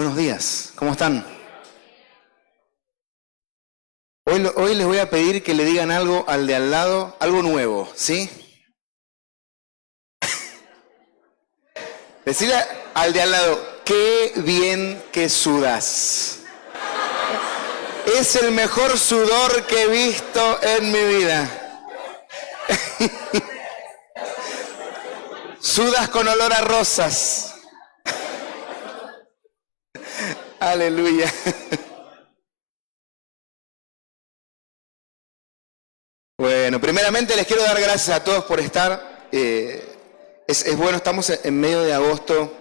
Buenos días, ¿cómo están? Hoy les voy a pedir que le digan algo al de al lado, algo nuevo, ¿sí? Decirle al de al lado, qué bien que sudas. Es el mejor sudor que he visto en mi vida. Sudas con olor a rosas. Aleluya. Bueno, primeramente les quiero dar gracias a todos por estar. Es bueno, estamos en medio de agosto.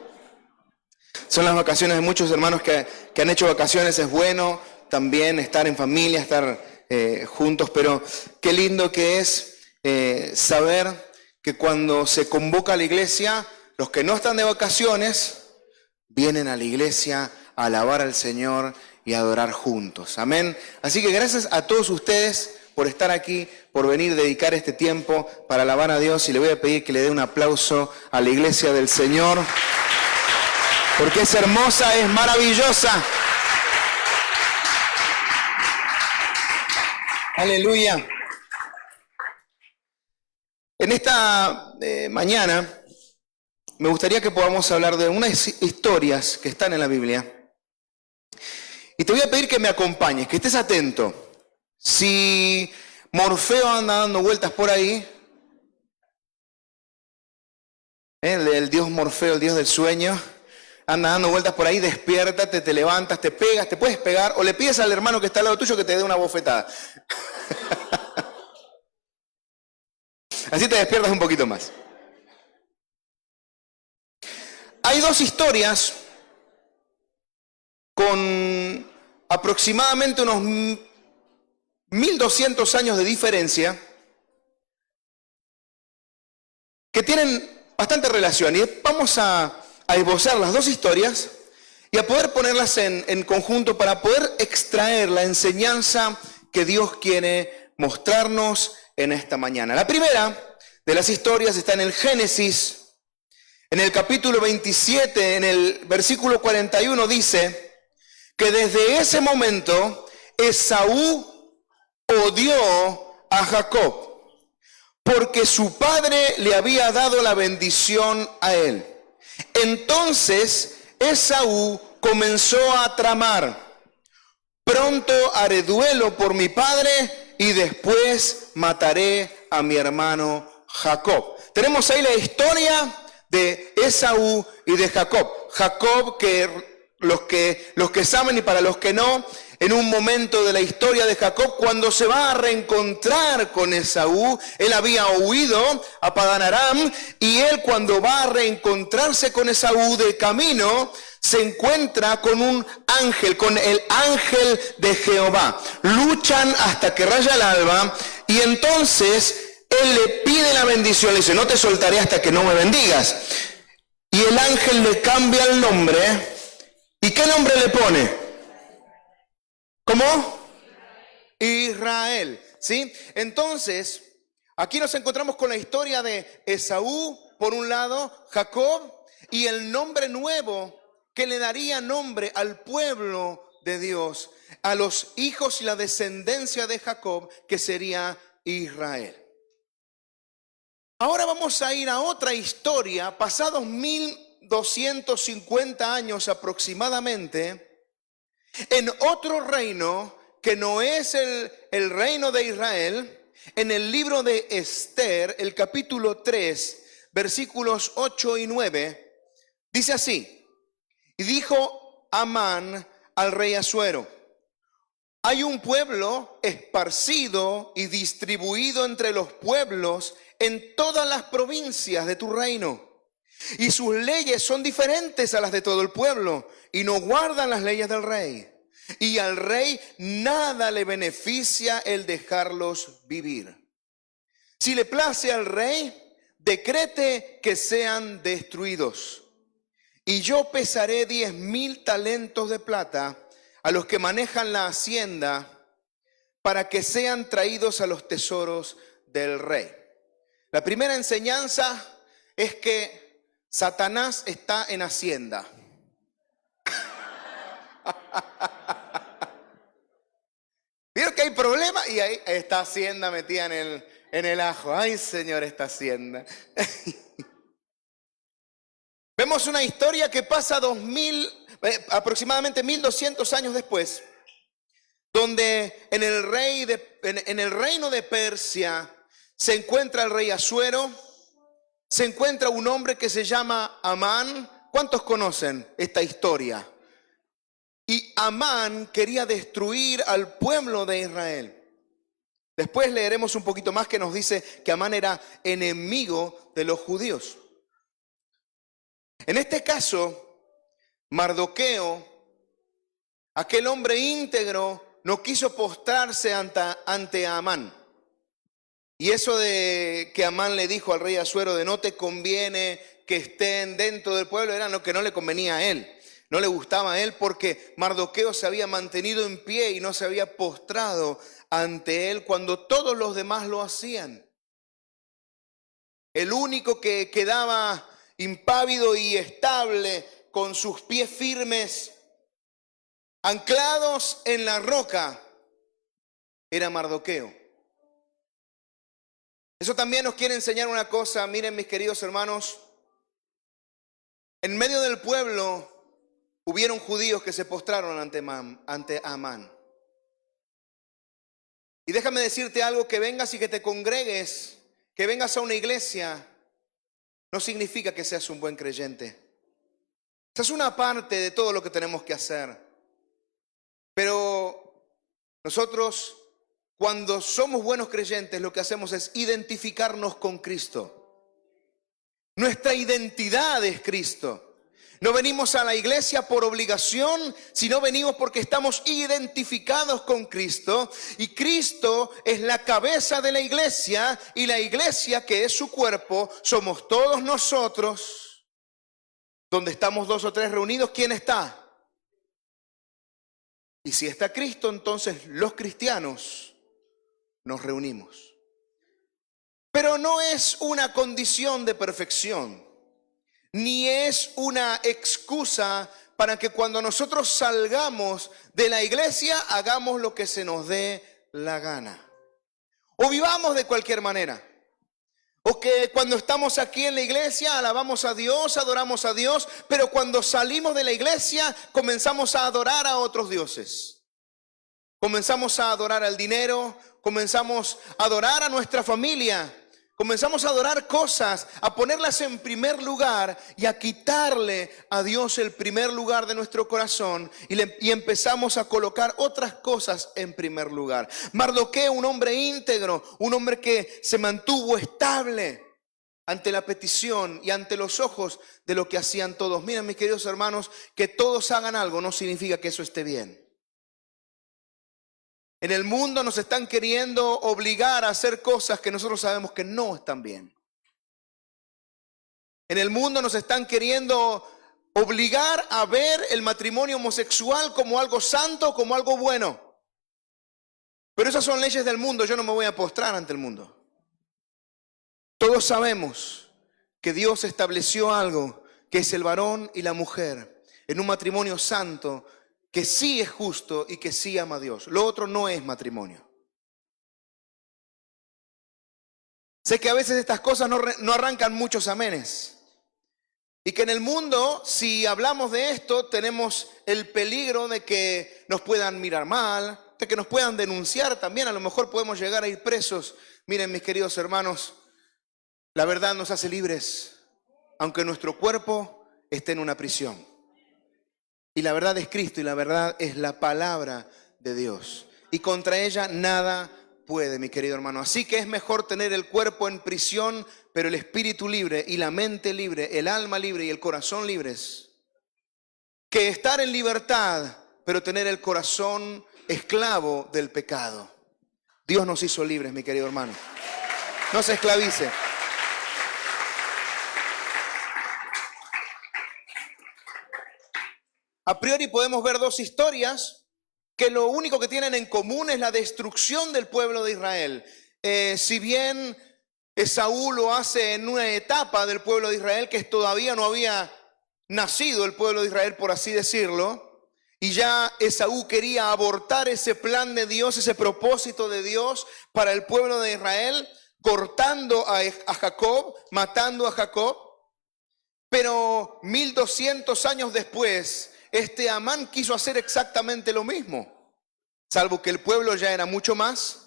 Son las vacaciones de muchos hermanos que han hecho vacaciones. Es bueno también estar en familia, estar juntos, pero qué lindo que es saber que cuando se convoca a la iglesia, los que no están de vacaciones vienen a la iglesia a alabar al Señor y a adorar juntos. Amén. Así que gracias a todos ustedes por estar aquí, por venir a dedicar este tiempo para alabar a Dios, y le voy a pedir que le dé un aplauso a la iglesia del Señor, porque es hermosa, es maravillosa. Aleluya. En esta mañana me gustaría que podamos hablar de unas historias que están en la Biblia. Y te voy a pedir que me acompañes, que estés atento. Si Morfeo anda dando vueltas por ahí, el dios Morfeo, el dios del sueño, anda dando vueltas por ahí, despiértate, te levantas, te pegas, te puedes pegar, o le pides al hermano que está al lado tuyo que te dé una bofetada. Así te despiertas un poquito más. Hay dos historias con aproximadamente unos 1200 años de diferencia que tienen bastante relación. Y vamos a esbozar las dos historias y a poder ponerlas en conjunto para poder extraer la enseñanza que Dios quiere mostrarnos en esta mañana. La primera de las historias está en el Génesis, en el capítulo 27, en el versículo 41, dice que desde ese momento Esaú odió a Jacob, porque su padre le había dado la bendición a él. Entonces Esaú comenzó a tramar: pronto haré duelo por mi padre y después mataré a mi hermano Jacob. Tenemos ahí la historia de Esaú y de Jacob. Jacob, que los que saben y para los que no, en un momento de la historia de Jacob, cuando se va a reencontrar con Esaú, él había huido a Padán Aram, y él, cuando va a reencontrarse con Esaú de camino, se encuentra con un ángel, con el ángel de Jehová. Luchan hasta que raya el alba, y entonces él le pide la bendición, le dice: no te soltaré hasta que no me bendigas. Y el ángel le cambia el nombre. ¿Y qué nombre le pone? ¿Cómo? Israel, ¿sí? Entonces, aquí nos encontramos con la historia de Esaú, por un lado, Jacob, y el nombre nuevo que le daría nombre al pueblo de Dios, a los hijos y la descendencia de Jacob, que sería Israel. Ahora vamos a ir a otra historia, pasados 1250 años aproximadamente, en otro reino que no es el reino de Israel. En el libro de Esther, el capítulo 3, versículos 8 y 9, dice así: y dijo Amán al rey Asuero: hay un pueblo esparcido y distribuido entre los pueblos en todas las provincias de tu reino, y sus leyes son diferentes a las de todo el pueblo, y no guardan las leyes del rey. Y al rey nada le beneficia el dejarlos vivir. Si le place al rey, decrete que sean destruidos. Y yo pesaré 10,000 talentos de plata a los que manejan la hacienda, para que sean traídos a los tesoros del rey. La primera enseñanza es que Satanás está en Hacienda. ¿Vieron que hay problema? Y ahí está Hacienda metida en el ajo. Ay, Señor, esta Hacienda. Vemos una historia que pasa aproximadamente 1200 años después, donde en el reino de Persia se encuentra el rey Asuero, se encuentra un hombre que se llama Amán. ¿Cuántos conocen esta historia? Y Amán quería destruir al pueblo de Israel. Después leeremos un poquito más que nos dice que Amán era enemigo de los judíos. En este caso, Mardoqueo, aquel hombre íntegro, no quiso postrarse ante Amán. Y eso de que Amán le dijo al rey Asuero de no te conviene que estén dentro del pueblo, era lo que no le convenía a él. No le gustaba a él, porque Mardoqueo se había mantenido en pie y no se había postrado ante él cuando todos los demás lo hacían. El único que quedaba impávido y estable, con sus pies firmes, anclados en la roca, era Mardoqueo. Eso también nos quiere enseñar una cosa. Miren, mis queridos hermanos, en medio del pueblo hubieron judíos que se postraron ante Amán. Y déjame decirte algo: que vengas y que te congregues, que vengas a una iglesia, no significa que seas un buen creyente. Esa es una parte de todo lo que tenemos que hacer. Pero nosotros, cuando somos buenos creyentes, lo que hacemos es identificarnos con Cristo. Nuestra identidad es Cristo. No venimos a la iglesia por obligación, sino venimos porque estamos identificados con Cristo. Y Cristo es la cabeza de la iglesia, y la iglesia, que es su cuerpo, somos todos nosotros. Donde estamos 2 o 3 reunidos, ¿quién está? Y si está Cristo, entonces los cristianos nos reunimos. Pero no es una condición de perfección, ni es una excusa para que cuando nosotros salgamos de la iglesia hagamos lo que se nos dé la gana. O vivamos de cualquier manera. O que cuando estamos aquí en la iglesia alabamos a Dios, adoramos a Dios, pero cuando salimos de la iglesia comenzamos a adorar a otros dioses. Comenzamos a adorar al dinero, comenzamos a adorar a nuestra familia, comenzamos a adorar cosas, a ponerlas en primer lugar y a quitarle a Dios el primer lugar de nuestro corazón y empezamos a colocar otras cosas en primer lugar. Mardoqueo, un hombre íntegro, un hombre que se mantuvo estable ante la petición y ante los ojos de lo que hacían todos. Miren, mis queridos hermanos, que todos hagan algo no significa que eso esté bien. En el mundo nos están queriendo obligar a hacer cosas que nosotros sabemos que no están bien. En el mundo nos están queriendo obligar a ver el matrimonio homosexual como algo santo, como algo bueno. Pero esas son leyes del mundo, yo no me voy a postrar ante el mundo. Todos sabemos que Dios estableció algo, que es el varón y la mujer, en un matrimonio santo, que sí es justo y que sí ama a Dios. Lo otro no es matrimonio. Sé que a veces estas cosas no arrancan muchos amenes. Y que en el mundo, si hablamos de esto, tenemos el peligro de que nos puedan mirar mal, de que nos puedan denunciar también. A lo mejor podemos llegar a ir presos. Miren, mis queridos hermanos, la verdad nos hace libres, aunque nuestro cuerpo esté en una prisión. Y la verdad es Cristo y la verdad es la palabra de Dios. Y contra ella nada puede, mi querido hermano. Así que es mejor tener el cuerpo en prisión, pero el espíritu libre y la mente libre, el alma libre y el corazón libres, que estar en libertad, pero tener el corazón esclavo del pecado. Dios nos hizo libres, mi querido hermano. No se esclavice. A priori podemos ver 2 historias que lo único que tienen en común es la destrucción del pueblo de Israel. Si bien Esaú lo hace en una etapa del pueblo de Israel que todavía no había nacido el pueblo de Israel, por así decirlo, y ya Esaú quería abortar ese plan de Dios, ese propósito de Dios para el pueblo de Israel, cortando a Jacob, matando a Jacob. Pero 1200 años después, Amán quiso hacer exactamente lo mismo, salvo que el pueblo ya era mucho más,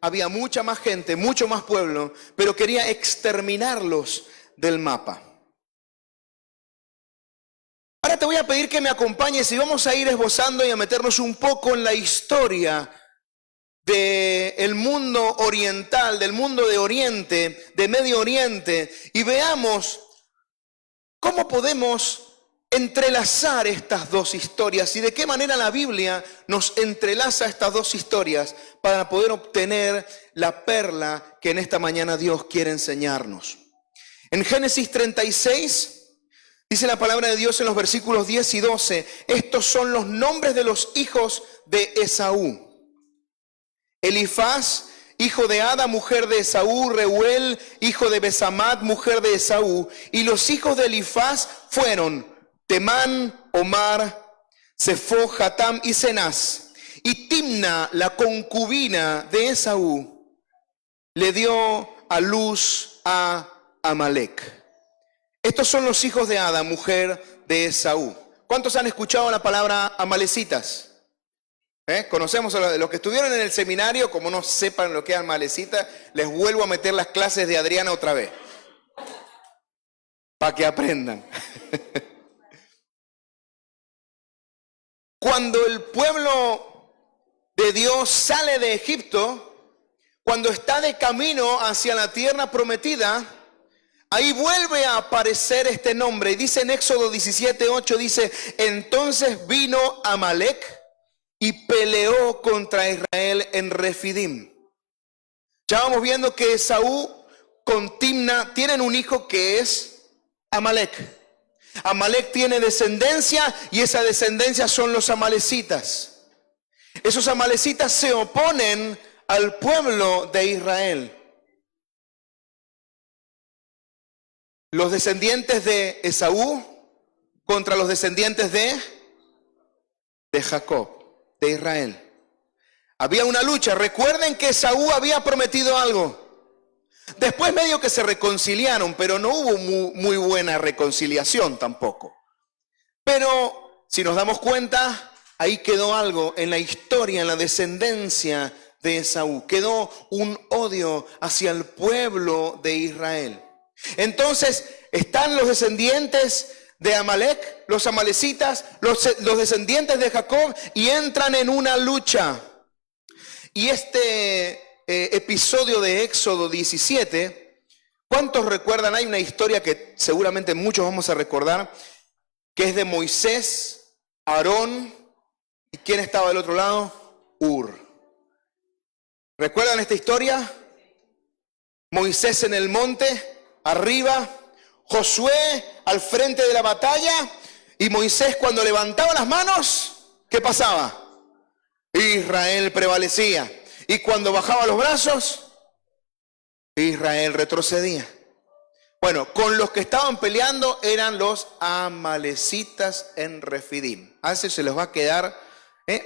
había mucha más gente, mucho más pueblo, pero quería exterminarlos del mapa. Ahora te voy a pedir que me acompañes y vamos a ir esbozando y a meternos un poco en la historia del mundo oriental, del mundo de Oriente, de Medio Oriente, y veamos cómo podemos entrelazar estas 2 historias y de qué manera la Biblia nos entrelaza estas 2 historias para poder obtener la perla que en esta mañana Dios quiere enseñarnos. En Génesis 36 dice la palabra de Dios en los versículos 10 y 12, estos son los nombres de los hijos de Esaú. Elifaz, hijo de Ada, mujer de Esaú; Reuel, hijo de Besamat, mujer de Esaú. Y los hijos de Elifaz fueron Temán, Omar, Sefo, Hatam y Cenaz. Y Timna, la concubina de Esaú, le dio a luz a Amalec. Estos son los hijos de Ada, mujer de Esaú. ¿Cuántos han escuchado la palabra amalecitas? Conocemos a los que estuvieron en el seminario. Como no sepan lo que es amalecita, les vuelvo a meter las clases de Adriana otra vez, para que aprendan. Cuando el pueblo de Dios sale de Egipto, cuando está de camino hacia la tierra prometida, ahí vuelve a aparecer este nombre. Y dice en Éxodo 17:8, dice, entonces vino Amalek y peleó contra Israel en Refidim. Ya vamos viendo que Esaú con Timna tienen un hijo que es Amalek. Amalek tiene descendencia y esa descendencia son los amalecitas. Esos amalecitas se oponen al pueblo de Israel. Los descendientes de Esaú contra los descendientes de Jacob, de Israel. Había una lucha. Recuerden que Esaú había prometido algo. Después medio que se reconciliaron, pero no hubo muy buena reconciliación tampoco. Pero si nos damos cuenta, ahí quedó algo en la historia, en la descendencia de Esaú. Quedó un odio hacia el pueblo de Israel. Entonces están los descendientes de Amalek, los amalecitas, los descendientes de Jacob, y entran en una lucha. Y este episodio de Éxodo 17, ¿cuántos recuerdan? Hay una historia que seguramente muchos vamos a recordar, que es de Moisés, Aarón, ¿y quién estaba del otro lado? Hur. ¿Recuerdan esta historia? Moisés en el monte, arriba, Josué al frente de la batalla, y Moisés cuando levantaba las manos, ¿qué pasaba? Israel prevalecía. Y cuando bajaba los brazos, Israel retrocedía. Bueno, con los que estaban peleando eran los amalecitas en Refidim. A veces se les va a quedar,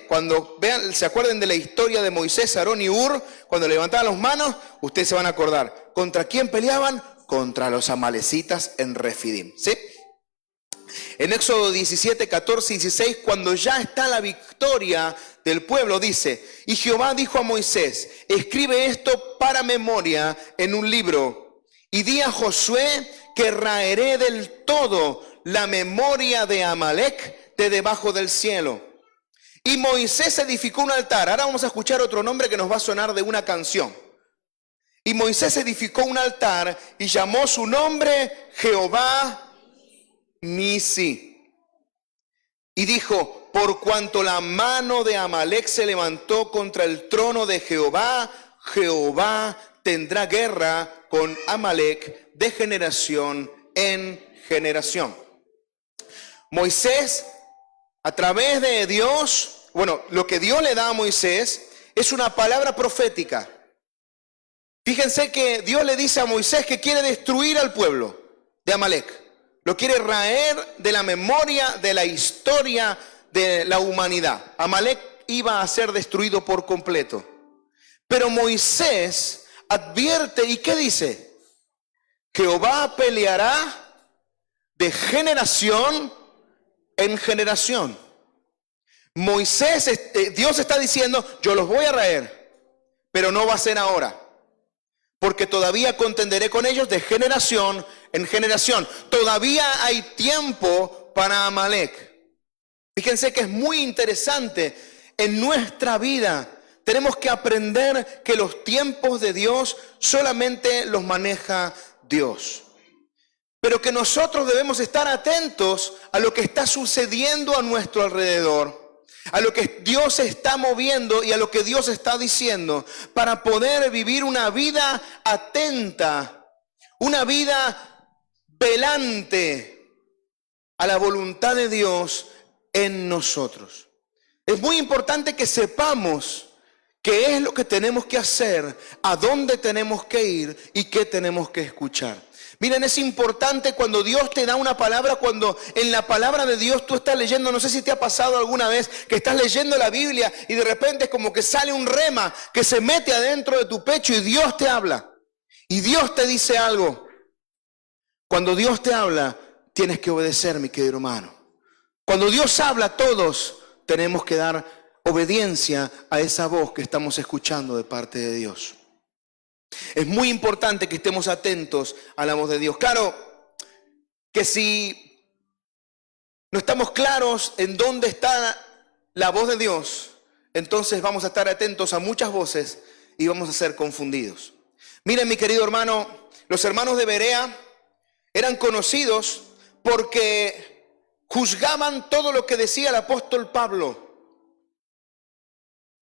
cuando vean, se acuerden de la historia de Moisés, Aarón y Hur, cuando levantaban las manos, ustedes se van a acordar. ¿Contra quién peleaban? Contra los amalecitas en Refidim, ¿sí? En Éxodo 17, 14 y 16, cuando ya está la victoria del pueblo, dice, y Jehová dijo a Moisés, escribe esto para memoria en un libro, y di a Josué que raeré del todo la memoria de Amalek de debajo del cielo. Y Moisés edificó un altar. Ahora vamos a escuchar otro nombre que nos va a sonar de una canción. Y Moisés edificó un altar y llamó su nombre Jehová Nisi. Y dijo, por cuanto la mano de Amalek se levantó contra el trono de Jehová, Jehová tendrá guerra con Amalek de generación en generación. Moisés, a través de Dios, bueno, lo que Dios le da a Moisés es una palabra profética. Fíjense que Dios le dice a Moisés que quiere destruir al pueblo de Amalek. Lo quiere raer de la memoria, de la historia de la humanidad. Amalek iba a ser destruido por completo. Pero Moisés advierte, ¿y qué dice? Jehová peleará de en generación. Moisés, Dios está diciendo, yo los voy a raer, pero no va a ser ahora. Porque todavía contenderé con ellos de generación en generación. Todavía hay tiempo para Amalek. Fíjense que es muy interesante. En nuestra vida tenemos que aprender que los tiempos de Dios solamente los maneja Dios. Pero que nosotros debemos estar atentos a lo que está sucediendo a nuestro alrededor, a lo que Dios está moviendo y a lo que Dios está diciendo, para poder vivir una vida atenta, una vida velante a la voluntad de Dios en nosotros. Es muy importante que sepamos qué es lo que tenemos que hacer, a dónde tenemos que ir y qué tenemos que escuchar. Miren, es importante cuando Dios te da una palabra, cuando en la palabra de Dios tú estás leyendo, no sé si te ha pasado alguna vez que estás leyendo la Biblia y de repente es como que sale un rema que se mete adentro de tu pecho y Dios te habla. Y Dios te dice algo. Cuando Dios te habla, tienes que obedecer, mi querido hermano. Cuando Dios habla, todos tenemos que dar obediencia a esa voz que estamos escuchando de parte de Dios. Es muy importante que estemos atentos a la voz de Dios. Claro que si no estamos claros en dónde está la voz de Dios, entonces vamos a estar atentos a muchas voces y vamos a ser confundidos. Miren, mi querido hermano, los hermanos de Berea eran conocidos porque juzgaban todo lo que decía el apóstol Pablo.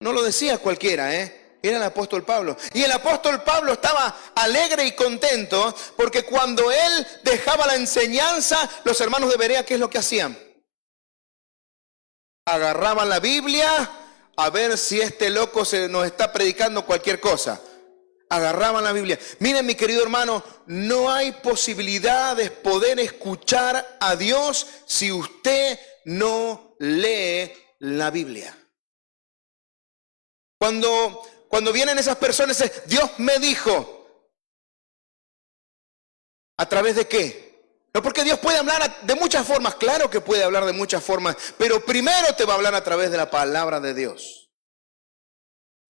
No lo decía cualquiera, era el apóstol Pablo. Y el apóstol Pablo estaba alegre y contento porque cuando él dejaba la enseñanza, los hermanos de Berea, ¿qué es lo que hacían? Agarraban la Biblia a ver si este loco nos está predicando cualquier cosa. Agarraban la Biblia. Miren, mi querido hermano, no hay posibilidad de poder escuchar a Dios si usted no lee la Biblia. Cuando vienen esas personas, Dios me dijo. ¿A través de qué? No, porque Dios puede hablar de muchas formas. Claro que puede hablar de muchas formas, pero primero te va a hablar a través de la palabra de Dios.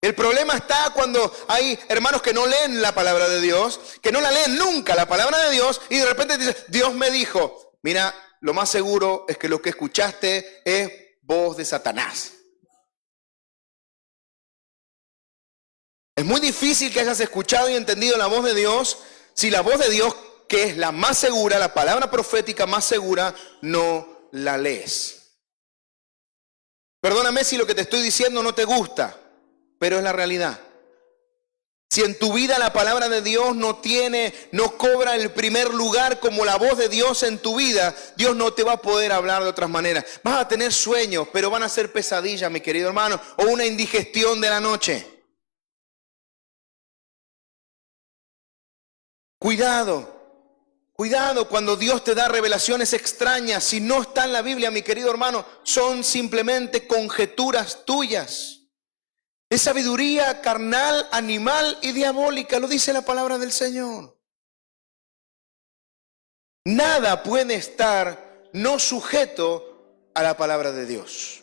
El problema está cuando hay hermanos que no leen la palabra de Dios, que no la leen nunca la palabra de Dios, y de repente dicen, Dios me dijo. Mira, lo más seguro es que lo que escuchaste es voz de Satanás. Es muy difícil que hayas escuchado y entendido la voz de Dios si la voz de Dios, que es la más segura, la palabra profética más segura, no la lees. Perdóname si lo que te estoy diciendo no te gusta, pero es la realidad. Si en tu vida la palabra de Dios no cobra el primer lugar como la voz de Dios en tu vida, Dios no te va a poder hablar de otras maneras. Vas a tener sueños, pero van a ser pesadillas, mi querido hermano, o una indigestión de la noche. Cuidado cuando Dios te da revelaciones extrañas. Si no está en la Biblia, mi querido hermano, son simplemente conjeturas tuyas. Es sabiduría carnal, animal y diabólica, lo dice la palabra del Señor. Nada puede estar no sujeto a la palabra de Dios.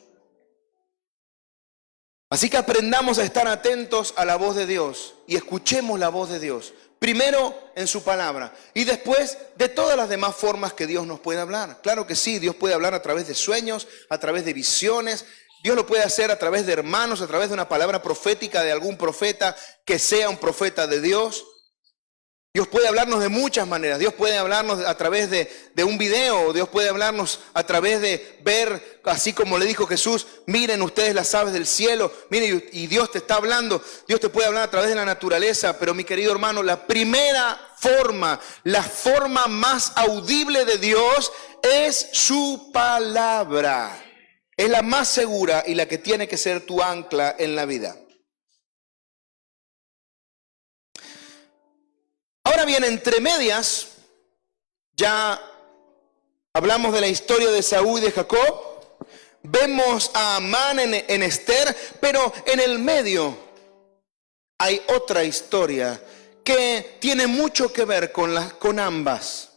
Así que aprendamos a estar atentos a la voz de Dios y escuchemos la voz de Dios. Primero en su palabra y después de todas las demás formas que Dios nos puede hablar. Claro que sí, Dios puede hablar a través de sueños, a través de visiones. Dios lo puede hacer a través de hermanos, a través de una palabra profética de algún profeta que sea un profeta de Dios. Dios puede hablarnos de muchas maneras. Dios puede hablarnos a través de un video. Dios puede hablarnos a través de ver, así como le dijo Jesús, miren ustedes las aves del cielo. Miren, y Dios te está hablando. Dios te puede hablar a través de la naturaleza. Pero mi querido hermano, la primera forma, la forma más audible de Dios es su palabra. Es la más segura y la que tiene que ser tu ancla en la vida. Ahora bien, entre medias, ya hablamos de la historia de Saúl y de Jacob, vemos a Amán en Esther, pero en el medio hay otra historia que tiene mucho que ver con ambas.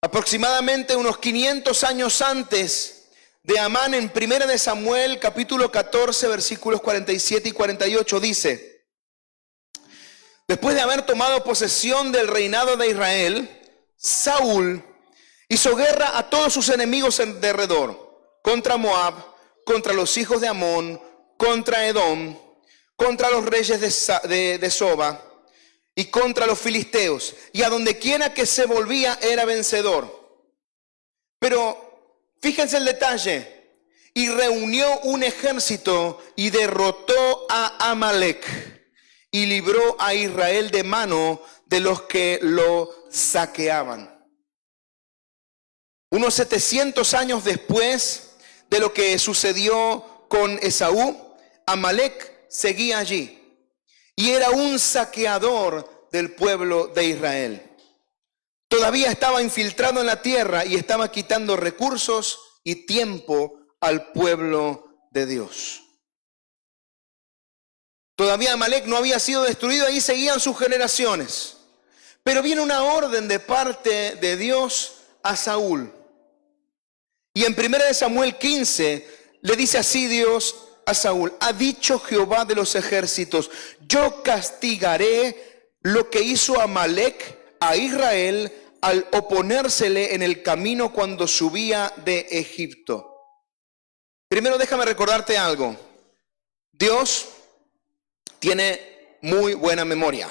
Aproximadamente unos 500 años antes de Amán, en 1 de Samuel, capítulo 14, versículos 47 y 48, dice: después de haber tomado posesión del reinado de Israel, Saúl hizo guerra a todos sus enemigos en derredor, contra Moab, contra los hijos de Amón, contra Edom, contra los reyes de Soba y contra los filisteos, y a donde quiera que se volvía era vencedor. Pero fíjense el detalle: y reunió un ejército y derrotó a Amalek y libró a Israel de mano de los que lo saqueaban. Unos 700 años después de lo que sucedió con Esaú, Amalek seguía allí y era un saqueador del pueblo de Israel. Todavía estaba infiltrado en la tierra y estaba quitando recursos y tiempo al pueblo de Dios. Todavía Amalek no había sido destruido, ahí seguían sus generaciones. Pero viene una orden de parte de Dios a Saúl. Y en 1 de Samuel 15 le dice así Dios a Saúl: ha dicho Jehová de los ejércitos, yo castigaré lo que hizo Amalek a Israel al oponérsele en el camino cuando subía de Egipto. Primero déjame recordarte algo. Dios tiene muy buena memoria.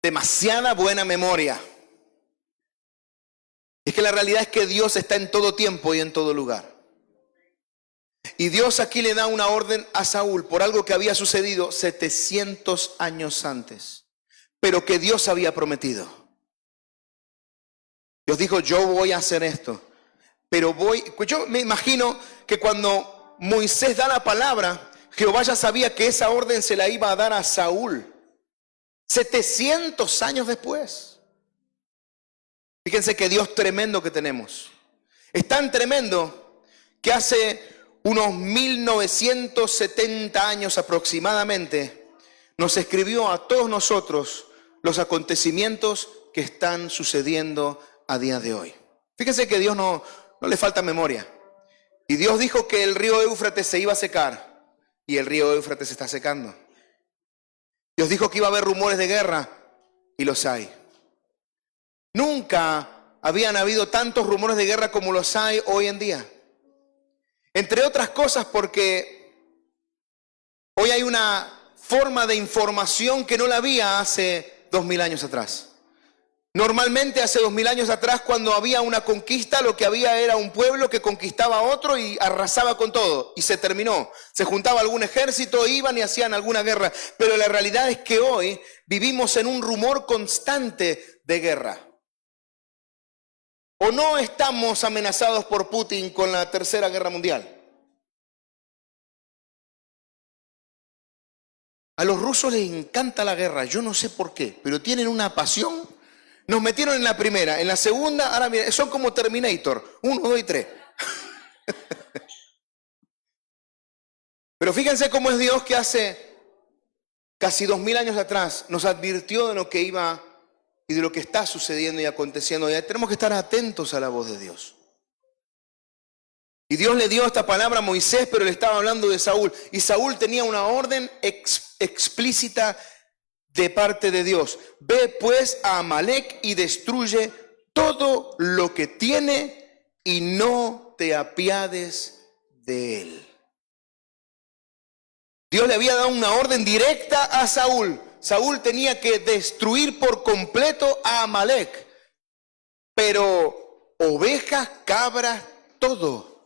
Demasiada buena memoria. Es que la realidad es que Dios está en todo tiempo y en todo lugar. Y Dios aquí le da una orden a Saúl por algo que había sucedido 700 años antes, pero que Dios había prometido. Dios dijo, yo voy a hacer esto, pero yo me imagino que cuando Moisés da la palabra, Jehová ya sabía que esa orden se la iba a dar a Saúl 700 años después. Fíjense qué Dios tremendo que tenemos. Es tan tremendo que hace unos 1970 años aproximadamente, nos escribió a todos nosotros los acontecimientos que están sucediendo a día de hoy. Fíjense que a Dios no le falta memoria. Y Dios dijo que el río Éufrates se iba a secar, y el río Éufrates se está secando. Dios dijo que iba a haber rumores de guerra, y los hay. Nunca habían habido tantos rumores de guerra como los hay hoy en día. Entre otras cosas porque hoy hay una forma de información que no la había hace 2000 años atrás. Normalmente hace 2000 años atrás, cuando había una conquista, lo que había era un pueblo que conquistaba a otro y arrasaba con todo. Y se terminó. Se juntaba algún ejército, iban y hacían alguna guerra. Pero la realidad es que hoy vivimos en un rumor constante de guerra. ¿O no estamos amenazados por Putin con la Tercera Guerra Mundial? A los rusos les encanta la guerra, yo no sé por qué, pero tienen una pasión. Nos metieron en la primera, en la segunda, ahora mira, son como Terminator, 1, 2 y 3. Pero fíjense cómo es Dios que hace casi 2000 años atrás nos advirtió de lo que iba y de lo que está sucediendo y aconteciendo. Y tenemos que estar atentos a la voz de Dios. Y Dios le dio esta palabra a Moisés, pero le estaba hablando de Saúl. Y Saúl tenía una orden explícita de parte de Dios. Ve pues a Amalec y destruye todo lo que tiene y no te apiades de él. Dios le había dado una orden directa a Saúl. Saúl tenía que destruir por completo a Amalec. Pero ovejas, cabras, todo,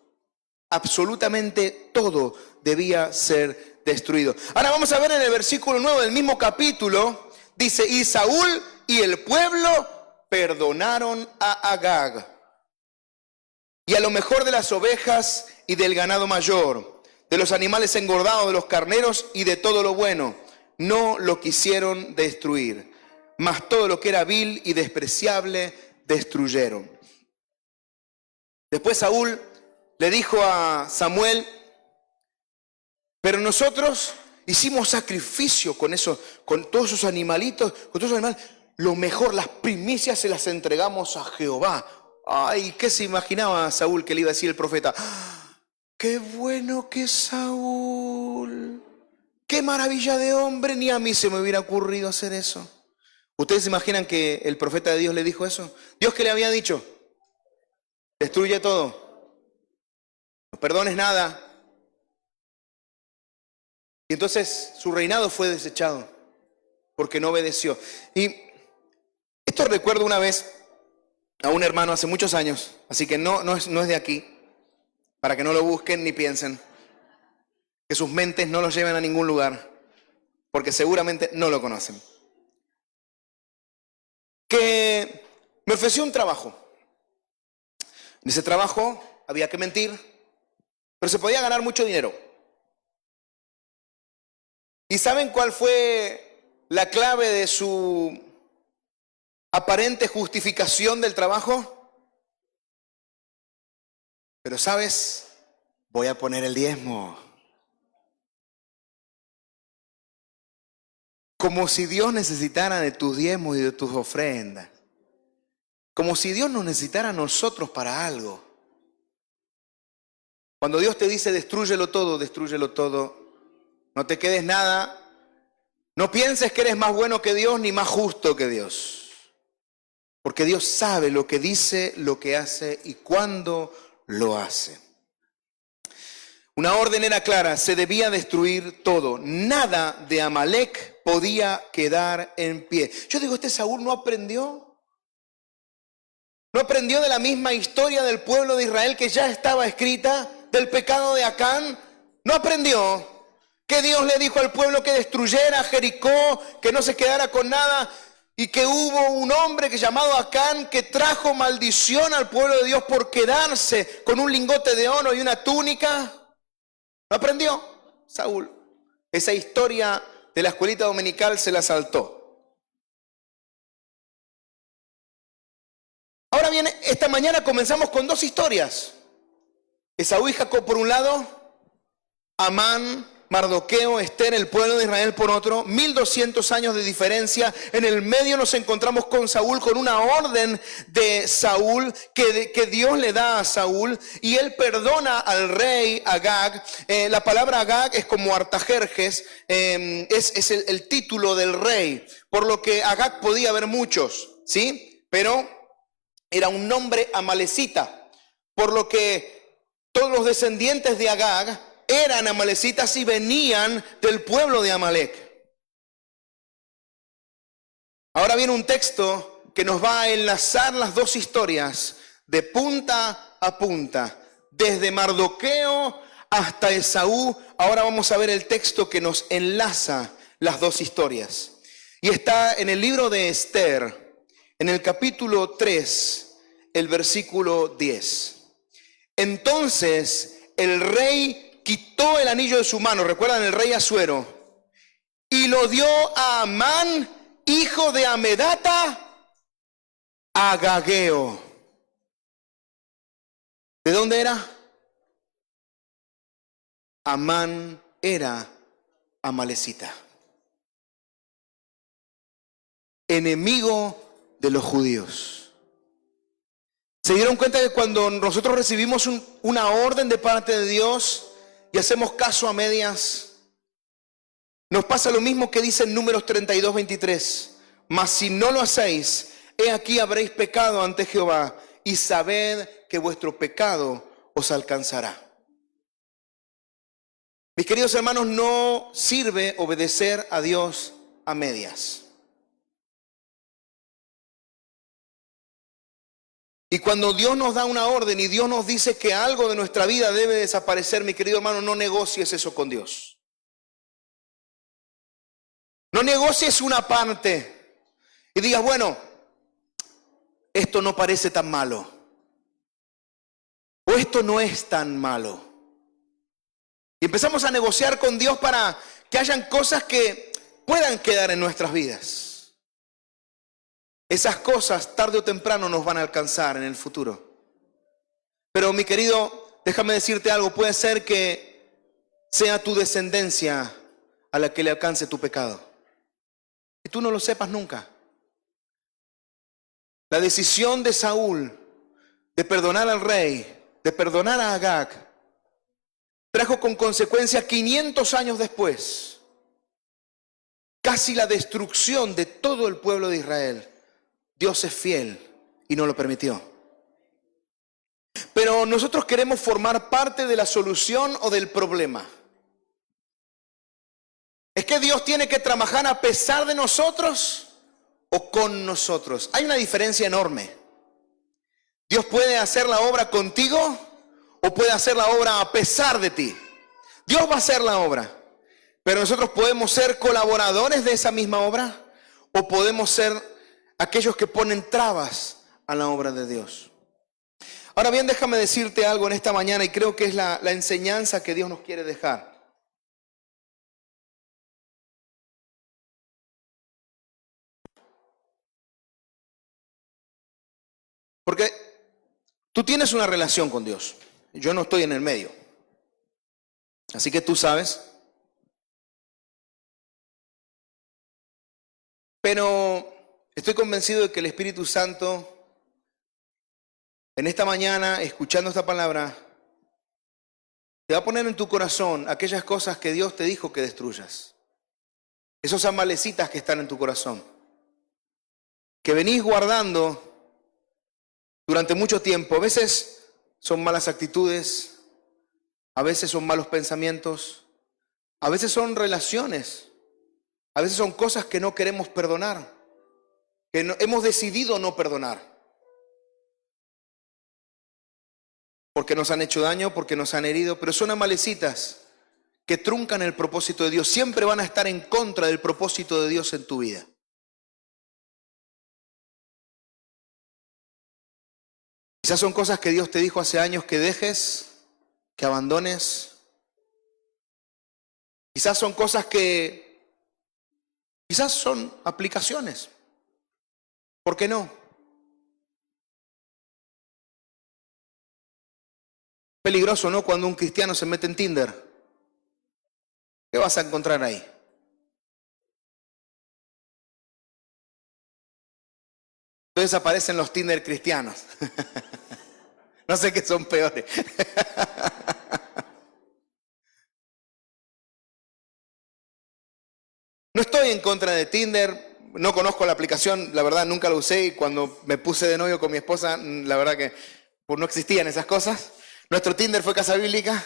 absolutamente todo debía ser destruido. Ahora vamos a ver en el versículo 9 del mismo capítulo, dice, y Saúl y el pueblo perdonaron a Agag y a lo mejor de las ovejas y del ganado mayor, de los animales engordados, de los carneros y de todo lo bueno. No lo quisieron destruir, mas todo lo que era vil y despreciable destruyeron. Después Saúl le dijo a Samuel, pero nosotros hicimos sacrificio con eso, con todos esos animalitos, con todos esos animales. Lo mejor, las primicias se las entregamos a Jehová. Ay, ¿qué se imaginaba Saúl que le iba a decir el profeta? ¡Qué bueno que es Saúl! ¡Qué maravilla de hombre! Ni a mí se me hubiera ocurrido hacer eso. ¿Ustedes se imaginan que el profeta de Dios le dijo eso? ¿Dios qué le había dicho? Destruye todo. No perdones nada. Y entonces su reinado fue desechado porque no obedeció. Y esto recuerdo una vez a un hermano hace muchos años, así que no es de aquí, para que no lo busquen ni piensen, que sus mentes no los lleven a ningún lugar, porque seguramente no lo conocen. Que me ofreció un trabajo. En ese trabajo había que mentir, pero se podía ganar mucho dinero. ¿Y saben cuál fue la clave de su aparente justificación del trabajo? Pero ¿sabes? Voy a poner el diezmo. Como si Dios necesitara de tus diezmos y de tus ofrendas. Como si Dios nos necesitara a nosotros para algo. Cuando Dios te dice destrúyelo todo, no te quedes nada. No pienses que eres más bueno que Dios ni más justo que Dios. Porque Dios sabe lo que dice, lo que hace y cuándo lo hace. Una orden era clara, se debía destruir todo. Nada de Amalec podía quedar en pie. Yo digo, ¿este Saúl no aprendió? ¿No aprendió de la misma historia del pueblo de Israel que ya estaba escrita, del pecado de Acán? ¿No aprendió que Dios le dijo al pueblo que destruyera Jericó, que no se quedara con nada, y que hubo un hombre que llamado Acán que trajo maldición al pueblo de Dios por quedarse con un lingote de oro y una túnica? ¿No aprendió Saúl? Esa historia de la escuelita dominical se la saltó. Ahora bien, esta mañana comenzamos con dos historias. Esaú y Jacob por un lado, Amán, Mardoqueo, Esther, el pueblo de Israel por otro, 1200 años de diferencia. En el medio nos encontramos con Saúl, con una orden de Saúl que Dios le da a Saúl, y él perdona al rey Agag. La palabra Agag es como Artajerjes, es el título del rey, por lo que Agag podía haber muchos, ¿sí? Pero era un nombre amalecita, por lo que todos los descendientes de Agag eran amalecitas y venían del pueblo de Amalec. Ahora viene un texto que nos va a enlazar las dos historias de punta a punta, desde Mardoqueo hasta Esaú. Ahora vamos a ver el texto que nos enlaza las dos historias. Y está en el libro de Esther, en el capítulo 3, el versículo 10. Entonces el rey quitó el anillo de su mano, recuerdan, el rey Asuero, y lo dio a Amán, hijo de Amedata, agageo. ¿De dónde era? Amán era amalecita, enemigo de los judíos. ¿Se dieron cuenta que cuando nosotros recibimos una orden de parte de Dios y hacemos caso a medias, nos pasa lo mismo que dice en Números 32, 23? Mas si no lo hacéis, he aquí habréis pecado ante Jehová, y sabed que vuestro pecado os alcanzará. Mis queridos hermanos, no sirve obedecer a Dios a medias. Y cuando Dios nos da una orden y Dios nos dice que algo de nuestra vida debe desaparecer, mi querido hermano, no negocies eso con Dios. No negocies una parte y digas, bueno, esto no parece tan malo, o esto no es tan malo. Y empezamos a negociar con Dios para que hayan cosas que puedan quedar en nuestras vidas. Esas cosas tarde o temprano nos van a alcanzar en el futuro. Pero mi querido, déjame decirte algo, puede ser que sea tu descendencia a la que le alcance tu pecado, y tú no lo sepas nunca. La decisión de Saúl de perdonar al rey, de perdonar a Agag, trajo con consecuencia 500 años después casi la destrucción de todo el pueblo de Israel. Dios es fiel y no lo permitió. Pero nosotros queremos formar parte de la solución o del problema. ¿Es que Dios tiene que trabajar a pesar de nosotros o con nosotros? Hay una diferencia enorme. Dios puede hacer la obra contigo o puede hacer la obra a pesar de ti. Dios va a hacer la obra, pero nosotros podemos ser colaboradores de esa misma obra o podemos ser aquellos que ponen trabas a la obra de Dios. Ahora bien, déjame decirte algo en esta mañana, y creo que es la enseñanza que Dios nos quiere dejar. Porque tú tienes una relación con Dios. Yo no estoy en el medio. Así que tú sabes. Pero estoy convencido de que el Espíritu Santo, en esta mañana, escuchando esta palabra, te va a poner en tu corazón aquellas cosas que Dios te dijo que destruyas. Esos amalecitas que están en tu corazón, que venís guardando durante mucho tiempo. A veces son malas actitudes, a veces son malos pensamientos, a veces son relaciones, a veces son cosas que no queremos perdonar, que hemos decidido no perdonar. Porque nos han hecho daño, porque nos han herido, pero son amalecitas que truncan el propósito de Dios. Siempre van a estar en contra del propósito de Dios en tu vida. Quizás son cosas que Dios te dijo hace años que dejes, que abandones. Quizás son cosas quizás son aplicaciones. ¿Por qué no? Peligroso, ¿no? Cuando un cristiano se mete en Tinder. ¿Qué vas a encontrar ahí? Entonces aparecen los Tinder cristianos. No sé qué son peores. No estoy en contra de Tinder, no conozco la aplicación, la verdad nunca la usé y cuando me puse de novio con mi esposa, la verdad que pues no existían esas cosas. Nuestro Tinder fue casa bíblica,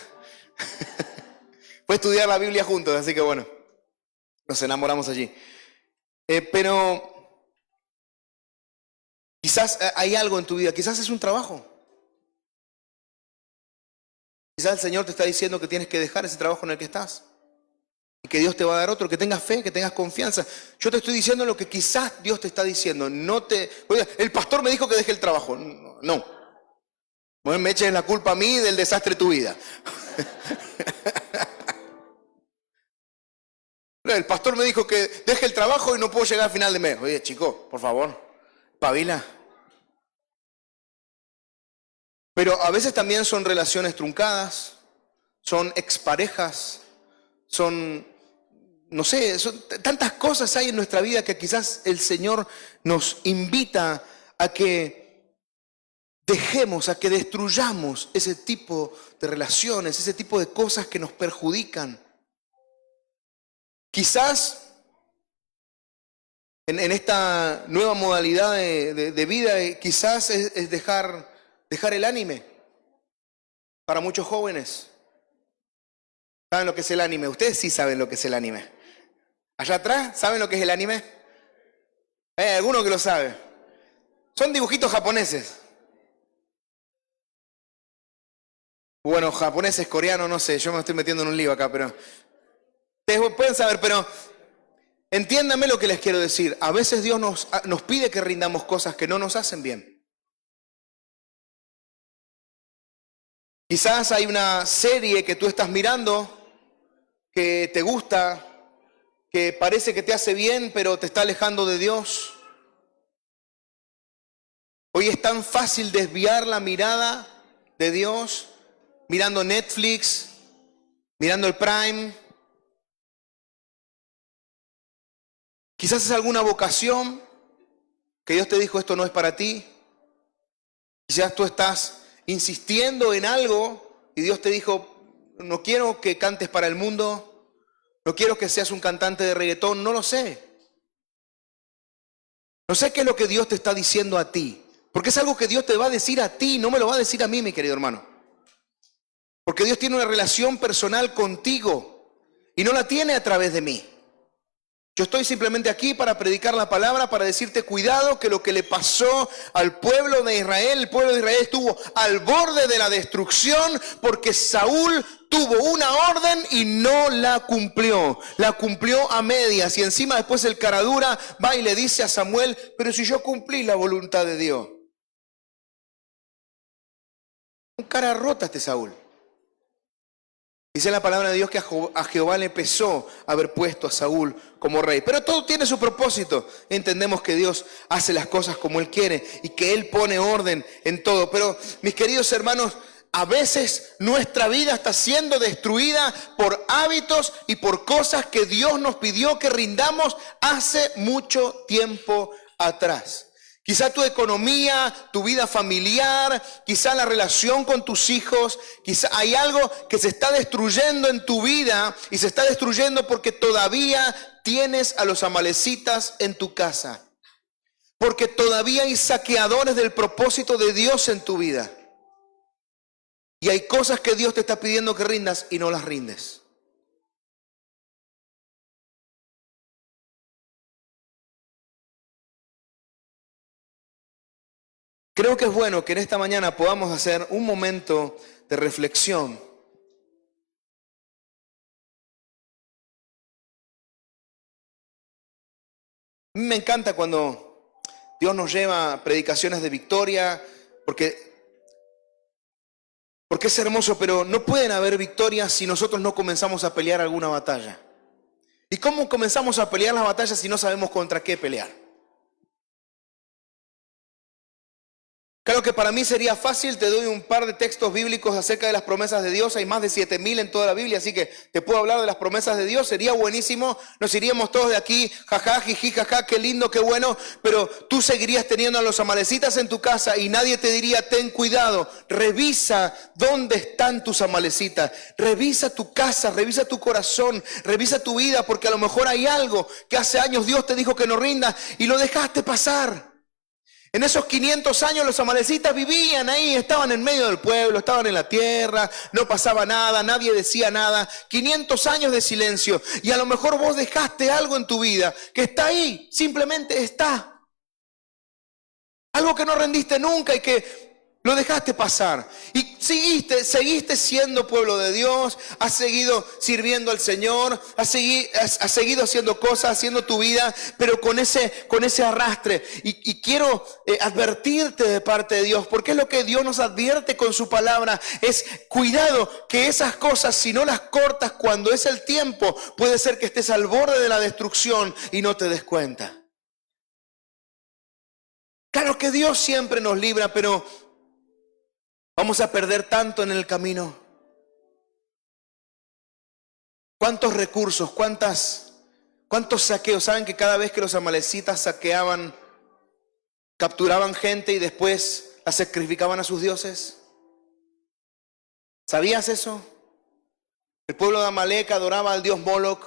fue estudiar la Biblia juntos, así que bueno, nos enamoramos allí. Pero quizás hay algo en tu vida, quizás es un trabajo. Quizás el Señor te está diciendo que tienes que dejar ese trabajo en el que estás. Y que Dios te va a dar otro, que tengas fe, que tengas confianza. Yo te estoy diciendo lo que quizás Dios te está diciendo. Oiga, el pastor me dijo que deje el trabajo. No. Bueno, me eches la culpa a mí del desastre de tu vida. El pastor me dijo que deje el trabajo y no puedo llegar al final de mes. Oye, chico, por favor, pabila. Pero a veces también son relaciones truncadas, son exparejas, son, no sé, tantas cosas hay en nuestra vida que quizás el Señor nos invita a que dejemos, a que destruyamos ese tipo de relaciones, ese tipo de cosas que nos perjudican. Quizás en esta nueva modalidad de vida, quizás es dejar el anime. Para muchos jóvenes. ¿Saben lo que es el anime? Ustedes sí saben lo que es el anime. Allá atrás, ¿saben lo que es el anime? Hay alguno que lo sabe. Son dibujitos japoneses. Bueno, japoneses, coreanos, no sé, yo me estoy metiendo en un lío acá, pero ustedes pueden saber, pero entiéndanme lo que les quiero decir. A veces Dios nos pide que rindamos cosas que no nos hacen bien. Quizás hay una serie que tú estás mirando que te gusta, que parece que te hace bien, pero te está alejando de Dios. Hoy es tan fácil desviar la mirada de Dios, mirando Netflix, mirando el Prime. Quizás es alguna vocación que Dios te dijo, esto no es para ti. Quizás tú estás insistiendo en algo y Dios te dijo, no quiero que cantes para el mundo, no quiero que seas un cantante de reggaetón, no lo sé. No sé qué es lo que Dios te está diciendo a ti, porque es algo que Dios te va a decir a ti, no me lo va a decir a mí, mi querido hermano. Porque Dios tiene una relación personal contigo y no la tiene a través de mí. Yo estoy simplemente aquí para predicar la palabra, para decirte cuidado que lo que le pasó al pueblo de Israel, el pueblo de Israel estuvo al borde de la destrucción porque Saúl tuvo una orden y no la cumplió a medias y encima después el caradura va y le dice a Samuel, pero si yo cumplí la voluntad de Dios. Un cara rota este Saúl. Dice la palabra de Dios que a Jehová le pesó haber puesto a Saúl como rey. Pero todo tiene su propósito. Entendemos que Dios hace las cosas como Él quiere y que Él pone orden en todo. Pero, mis queridos hermanos, a veces nuestra vida está siendo destruida por hábitos y por cosas que Dios nos pidió que rindamos hace mucho tiempo atrás. Quizá tu economía, tu vida familiar, quizá la relación con tus hijos, quizá hay algo que se está destruyendo en tu vida y se está destruyendo porque todavía tienes a los amalecitas en tu casa. Porque todavía hay saqueadores del propósito de Dios en tu vida. Y hay cosas que Dios te está pidiendo que rindas y no las rindes. Creo que es bueno que en esta mañana podamos hacer un momento de reflexión. A mí me encanta cuando Dios nos lleva a predicaciones de victoria, porque es hermoso, pero no pueden haber victorias si nosotros no comenzamos a pelear alguna batalla. ¿Y cómo comenzamos a pelear las batallas si no sabemos contra qué pelear? Claro que para mí sería fácil, te doy un par de textos bíblicos acerca de las promesas de Dios, hay más de 7,000 en toda la Biblia, así que te puedo hablar de las promesas de Dios, sería buenísimo, nos iríamos todos de aquí, jaja, jiji, jaja, qué lindo, qué bueno, pero tú seguirías teniendo a los amalecitas en tu casa y nadie te diría, ten cuidado, revisa dónde están tus amalecitas, revisa tu casa, revisa tu corazón, revisa tu vida, porque a lo mejor hay algo que hace años Dios te dijo que no rinda y lo dejaste pasar. En esos 500 años los amalecitas vivían ahí, estaban en medio del pueblo, estaban en la tierra, no pasaba nada, nadie decía nada. 500 años de silencio. Y a lo mejor vos dejaste algo en tu vida que está ahí, simplemente está. Algo que no rendiste nunca y que lo dejaste pasar. Y seguiste siendo pueblo de Dios, has seguido sirviendo al Señor, has seguido haciendo cosas, haciendo tu vida, pero con ese arrastre. Y quiero advertirte de parte de Dios, porque es lo que Dios nos advierte con su palabra, es cuidado que esas cosas, si no las cortas cuando es el tiempo, puede ser que estés al borde de la destrucción y no te des cuenta. Claro que Dios siempre nos libra, pero vamos a perder tanto en el camino. ¿Cuántos recursos, cuántos saqueos? ¿Saben que cada vez que los amalecitas saqueaban, capturaban gente y después la sacrificaban a sus dioses? ¿Sabías eso? El pueblo de Amalek adoraba al dios Moloch,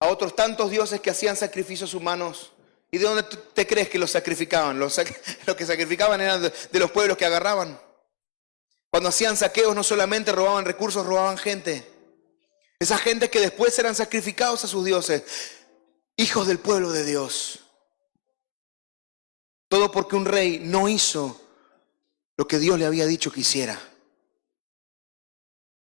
a otros tantos dioses que hacían sacrificios humanos. ¿Y de dónde te crees que los sacrificaban? Los que sacrificaban eran de los pueblos que agarraban. Cuando hacían saqueos no solamente robaban recursos, robaban gente. Esa gente que después eran sacrificados a sus dioses. Hijos del pueblo de Dios. Todo porque un rey no hizo lo que Dios le había dicho que hiciera.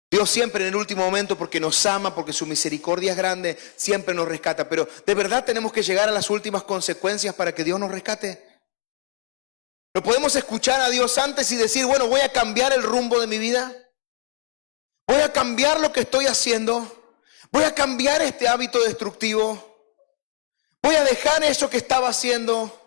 Dios siempre en el último momento, porque nos ama, porque su misericordia es grande, siempre nos rescata. Pero ¿de verdad tenemos que llegar a las últimas consecuencias para que Dios nos rescate? ¿No podemos escuchar a Dios antes y decir, bueno, voy a cambiar el rumbo de mi vida? Voy a cambiar lo que estoy haciendo. Voy a cambiar este hábito destructivo. Voy a dejar eso que estaba haciendo.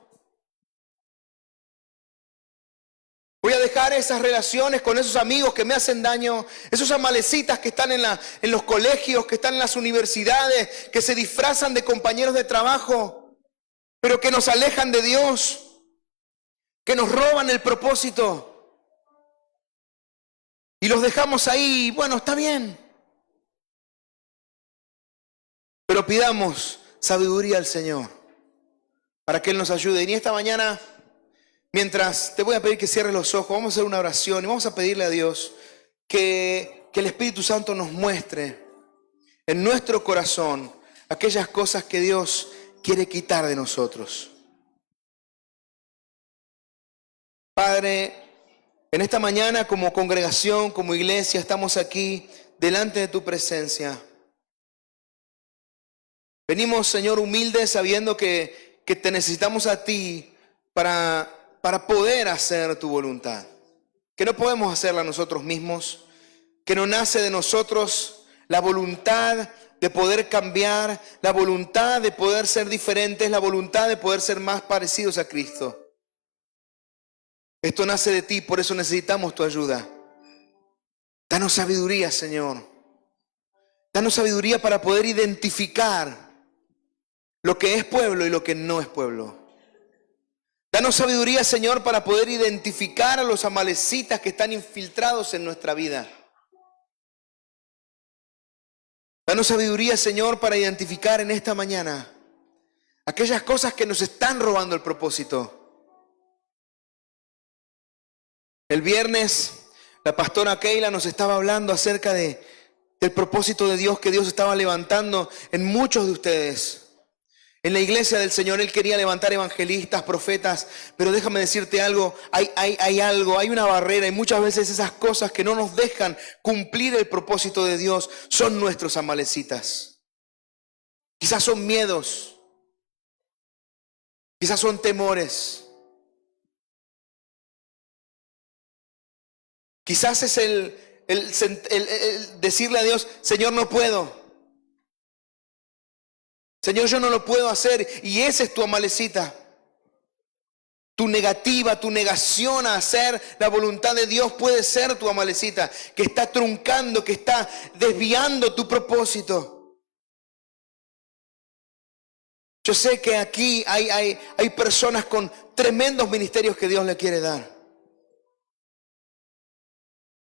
Voy a dejar esas relaciones con esos amigos que me hacen daño, esos amalecitas que están en los colegios, que están en las universidades, que se disfrazan de compañeros de trabajo, pero que nos alejan de Dios, que nos roban el propósito. Y los dejamos ahí, bueno, está bien. Pero pidamos sabiduría al Señor para que Él nos ayude. Y esta mañana, mientras te voy a pedir que cierres los ojos, vamos a hacer una oración y vamos a pedirle a Dios que el Espíritu Santo nos muestre en nuestro corazón aquellas cosas que Dios quiere quitar de nosotros. Padre, en esta mañana como congregación, como iglesia, estamos aquí delante de tu presencia. Venimos, Señor, humildes, sabiendo que te necesitamos a ti para poder hacer tu voluntad. Que no podemos hacerla nosotros mismos, que no nace de nosotros la voluntad de poder cambiar, la voluntad de poder ser diferentes, la voluntad de poder ser más parecidos a Cristo. Esto nace de ti, por eso necesitamos tu ayuda. Danos sabiduría, Señor. Danos sabiduría para poder identificar lo que es pueblo y lo que no es pueblo. Danos sabiduría, Señor, para poder identificar a los amalecitas que están infiltrados en nuestra vida. Danos sabiduría, Señor, para identificar en esta mañana aquellas cosas que nos están robando el propósito. El viernes La pastora Keila nos estaba hablando acerca del propósito de Dios que Dios estaba levantando en muchos de ustedes. En la iglesia del Señor Él quería levantar evangelistas, profetas, pero déjame decirte algo, hay una barrera y muchas veces esas cosas que no nos dejan cumplir el propósito de Dios son nuestros amalecitas. Quizás son miedos, quizás son temores. Quizás es el decirle a Dios, Señor, no puedo. Señor, yo no lo puedo hacer. Y esa es tu amalecita. Tu negativa, tu negación a hacer la voluntad de Dios puede ser tu amalecita, que está truncando, que está desviando tu propósito. Yo sé que aquí hay personas con tremendos ministerios que Dios le quiere dar.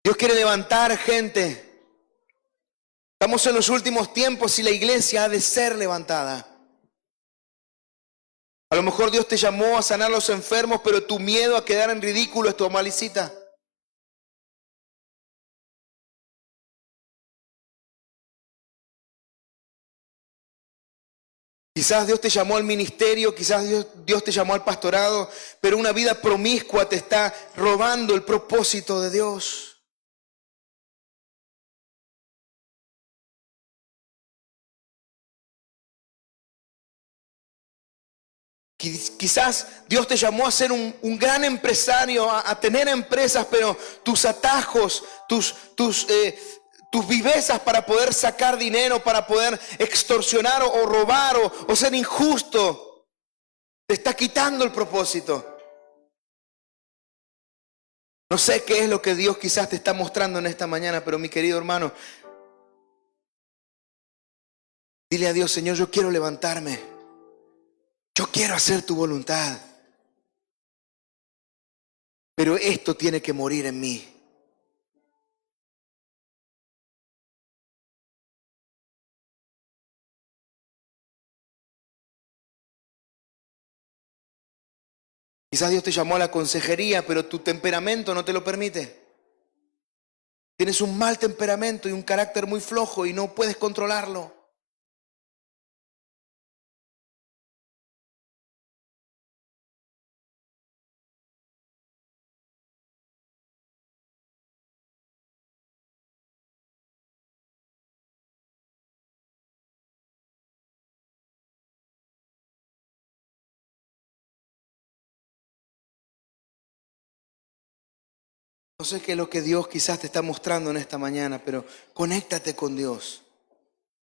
Dios quiere levantar gente. Estamos en los últimos tiempos y la iglesia ha de ser levantada. A lo mejor Dios te llamó a sanar a los enfermos, pero tu miedo a quedar en ridículo es tu amalecita. Quizás Dios te llamó al ministerio, quizás Dios te llamó al pastorado, pero una vida promiscua te está robando el propósito de Dios. Quizás Dios te llamó a ser un gran empresario, a tener empresas, pero tus atajos, tus vivezas para poder sacar dinero, para poder extorsionar o robar o ser injusto, te está quitando el propósito. No sé qué es lo que Dios quizás te está mostrando en esta mañana, pero mi querido hermano, dile a Dios, Señor, yo quiero levantarme. Yo quiero hacer tu voluntad. Pero esto tiene que morir en mí. Quizás Dios te llamó a la consejería, pero tu temperamento no te lo permite. Tienes un mal temperamento y un carácter muy flojo y no puedes controlarlo. No sé qué es lo que Dios quizás te está mostrando en esta mañana, pero conéctate con Dios.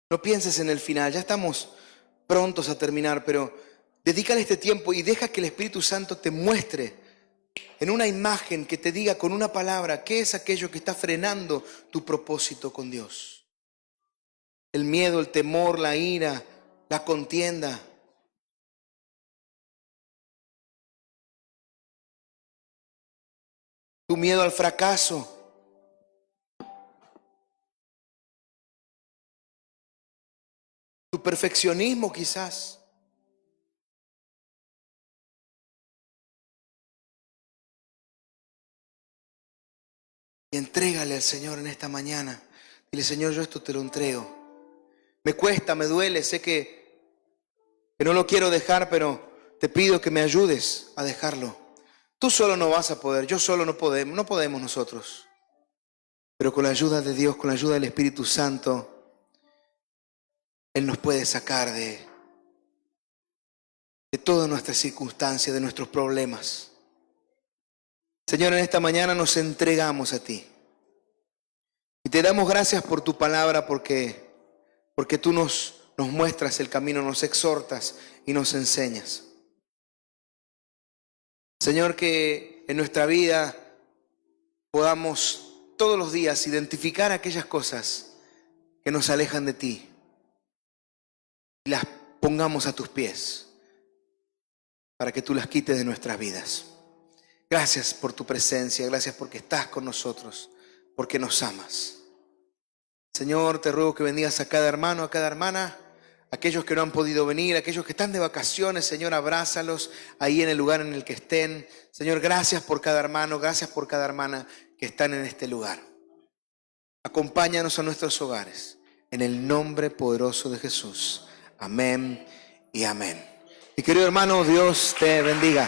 No pienses en el final, ya estamos prontos a terminar, pero dedícale este tiempo y deja que el Espíritu Santo te muestre en una imagen, que te diga con una palabra qué es aquello que está frenando tu propósito con Dios. El miedo, el temor, la ira, la contienda. Tu miedo al fracaso. Tu perfeccionismo quizás. Y entrégale al Señor en esta mañana. Dile, Señor, yo esto te lo entrego. Me cuesta, me duele, sé que no lo quiero dejar, pero te pido que me ayudes a dejarlo. Tú solo no vas a poder, yo solo no podemos nosotros. Pero con la ayuda de Dios, con la ayuda del Espíritu Santo, Él nos puede sacar de todas nuestras circunstancias, de nuestros problemas. Señor, en esta mañana nos entregamos a ti. Y te damos gracias por tu palabra, porque tú nos muestras el camino, nos exhortas y nos enseñas. Señor, que en nuestra vida podamos todos los días identificar aquellas cosas que nos alejan de ti y las pongamos a tus pies para que tú las quites de nuestras vidas. Gracias por tu presencia, gracias porque estás con nosotros, porque nos amas. Señor, te ruego que bendigas a cada hermano, a cada hermana, aquellos que no han podido venir, aquellos que están de vacaciones, Señor, abrázalos ahí en el lugar en el que estén. Señor, gracias por cada hermano, gracias por cada hermana que están en este lugar. Acompáñanos a nuestros hogares, en el nombre poderoso de Jesús. Amén y amén. Mi querido hermano, Dios te bendiga.